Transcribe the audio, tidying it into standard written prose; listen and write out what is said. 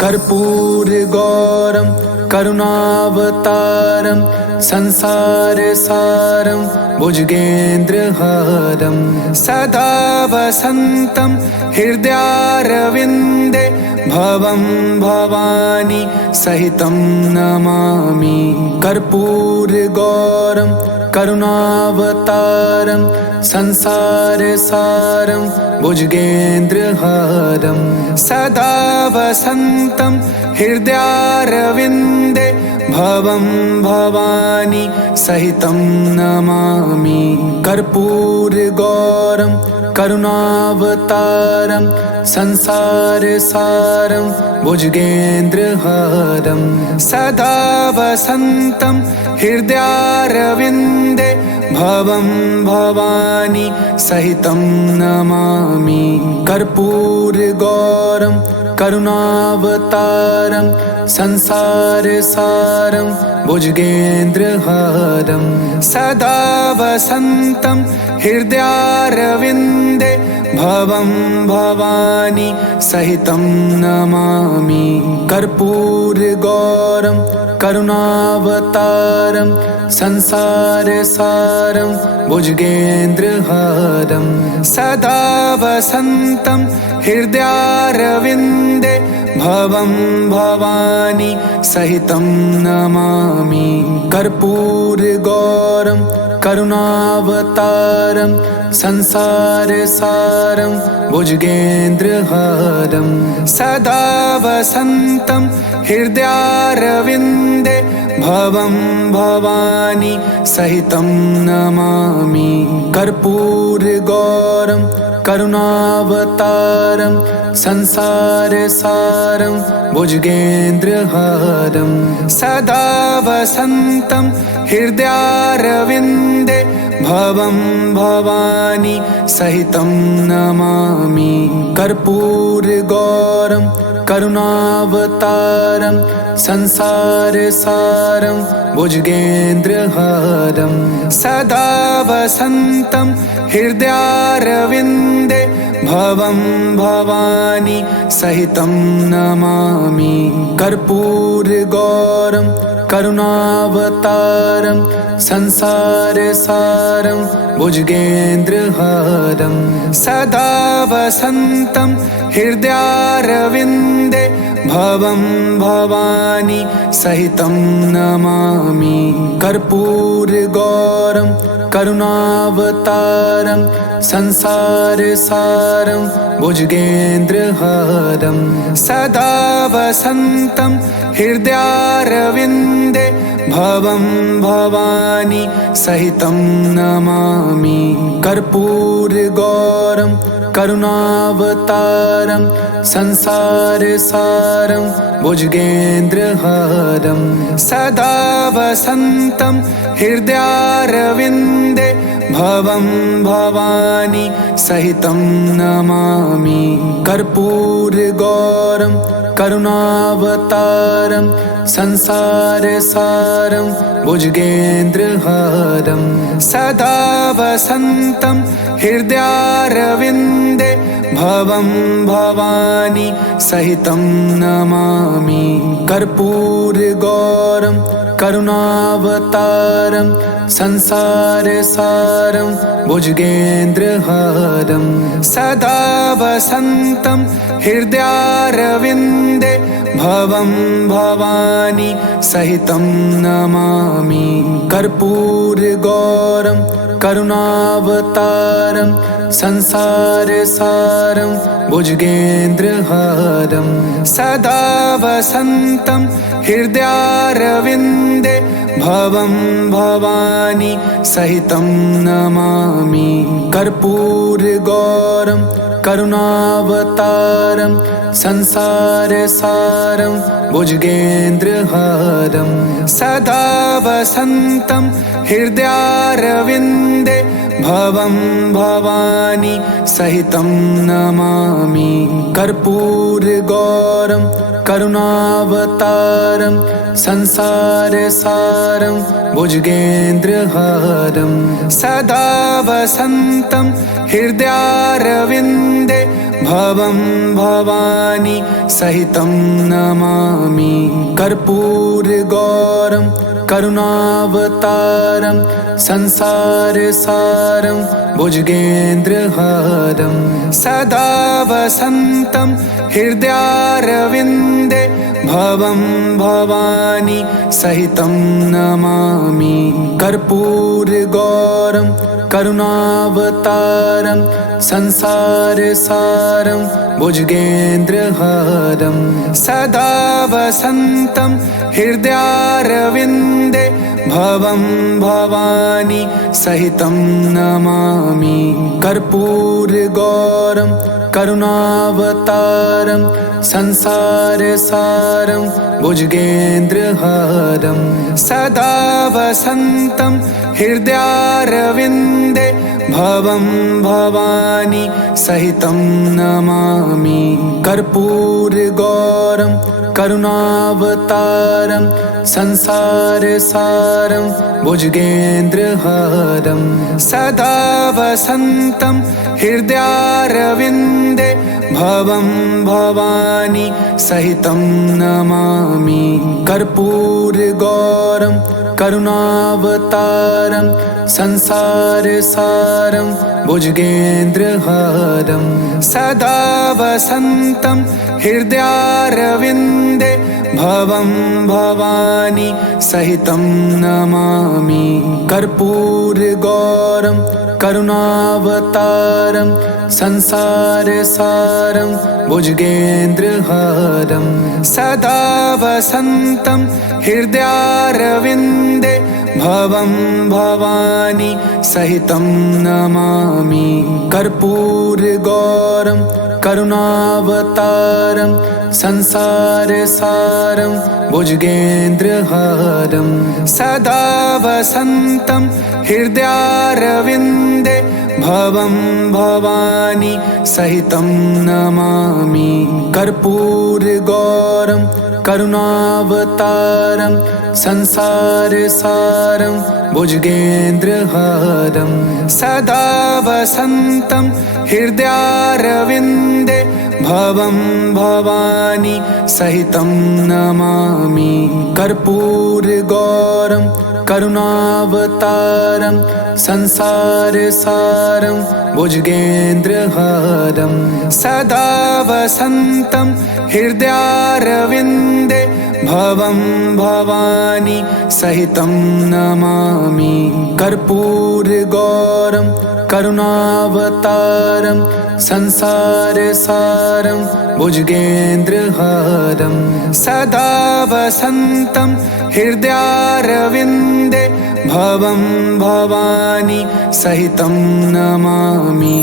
कर्पूरगौरं करुणावतारं संसारसारं भुजगेन्द्रहारं सदा वसन्तं हृदयारविन्दे भवं भवानी सहितं नमामि। कर्पूरगौरं करुणावतारं संसारसारं भुजगेन्द्रहारं सदा वसन्तं हृदयारविन्दे भवं भवानी सहितं नमामि। कर्पूरगौरं करुणावतारं संसारसारं भुजगेन्द्रहारं सदा वसन्तं हृदयारविन्दे भवं भवानी सहितं नमामि। कर्पूरगौरं करुणावतारं संसारसारं भुजगेन्द्रहारं सदा वसन्तं हृदयारविन्दे भवं भवानी सहितं नमामि। कर्पूरगौरं करुणावतारं संसारसारं भुजगेन्द्रहारं सदा वसन्तं हृदयारविन्दे भवं भवानी सहितं नमामि। कर्पूरगौरं करुणावतारं संसारसारं भुजगेन्द्रहारं सदा वसन्तं हृदयारविन्दे भवं भवानी सहितं नमामि। कर्पूरगौरं करुणावतारं संसारसारं भुजगेन्द्रहारं सदा वसन्तं हृदयारविन्दे भवं भवानी सहितं नमामि। कर्पूरगौरं करुणावतारं संसारसारं भुजगेन्द्रहारं सदा वसन्तं हृदयारविन्दे भवं भवानी सहितं नमामि। कर्पूरगौरं करुणावतारं संसारसारं भुजगेन्द्रहारं सदा वसन्तं हृदयारविन्दे भवं भवानी सहितं नमामि। कर्पूरगौरं करुणावतारं संसारसारं भुजगेन्द्रहारं सदा वसन्तं हृदयारविन्दे भवं भवानी सहितं नमामि। कर्पूरगौरं करुणावतारं संसारसारं भुजगेन्द्रहारं सदा वसन्तं हृदयारविन्दे भवं भवानी सहितं नमामि। कर्पूरगौरं करुणावतारं संसारसारं भुजगेन्द्रहारं सदा वसन्तं हृदयारविन्दे भवं भवानी सहितं नमामि। कर्पूरगौरं करुणावतारं संसारसारं भुजगेन्द्रहारं सदा वसन्तं हृदयारविन्दे भवं भवानी सहितं नमामि। कर्पूरगौरं करुणावतारं संसारसारं भुजगेन्द्रहारं सदा वसन्तं हृदयारविन्दे भवं भवानी सहितं नमामि। कर्पूरगौरं करुणावतारं संसारसारं भुजगेन्द्रहारं सदा वसन्तं हृदयारविन्दे भवं भवानी सहितं नमामि। कर्पूरगौरं करुणावतारं संसारसारं भुजगेन्द्रहारं सदा वसन्तं हृदयारविन्दे भवं भवानी सहितं नमामि। कर्पूरगौरं करुणावतारं संसारसारं भुजगेन्द्रहारं सदा वसन्तं हृदयारविन्दे भवं भवानी सहितं नमामि। कर्पूरगौरं करुणावतारं संसारसारं भुजगेन्द्रहारं सदा वसन्तं हृदयारविन्दे भवं भवानी सहितं नमामि। कर्पूरगौरं करुणावतारं संसारसारं भुजगेन्द्रहारं सदा वसन्तं हृदयारविन्दे भवं भवानी सहितं नमामि। कर्पूरगौरं करुणावतारं संसारसारं भुजगेन्द्रहारं सदा वसन्तं हृदयारविन्दे भवं भवानी सहितं नमामि। कर्पूरगौरं करुणावतारं संसारसारं भुजगेन्द्रहारं सदा वसन्तं हृदयारविन्दे भवं भवानी सहितं नमामि। कर्पूरगौरं करुणावतारं संसारसारं भुजगेन्द्रहारं सदा वसन्तं हृदयारविन्दे भवं भवानी सहितं नमामि। कर्पूरगौरं करुणावतारं संसारसारं भुजगेन्द्रहारं सदा वसन्तं हृदयारविन्दे भवं भवानी सहितं नमामि। कर्पूरगौरं करुणावतारं संसारसारं भुजगेन्द्रहारं सदा वसन्तं हृदयारविन्दे भवं भवानी सहितं नमामि। कर्पूरगौरं करुणावतारं संसारसारं भुजगेन्द्रहारं सदा वसन्तं हृदयारविन्दे भवं भवानी सहितं नमामि। कर्पूरगौरं करुणावतारं संसारसारं भुजगेन्द्रहारं सदा वसन्तं हृदयारविन्दे भवं भवानी सहितं नमामि।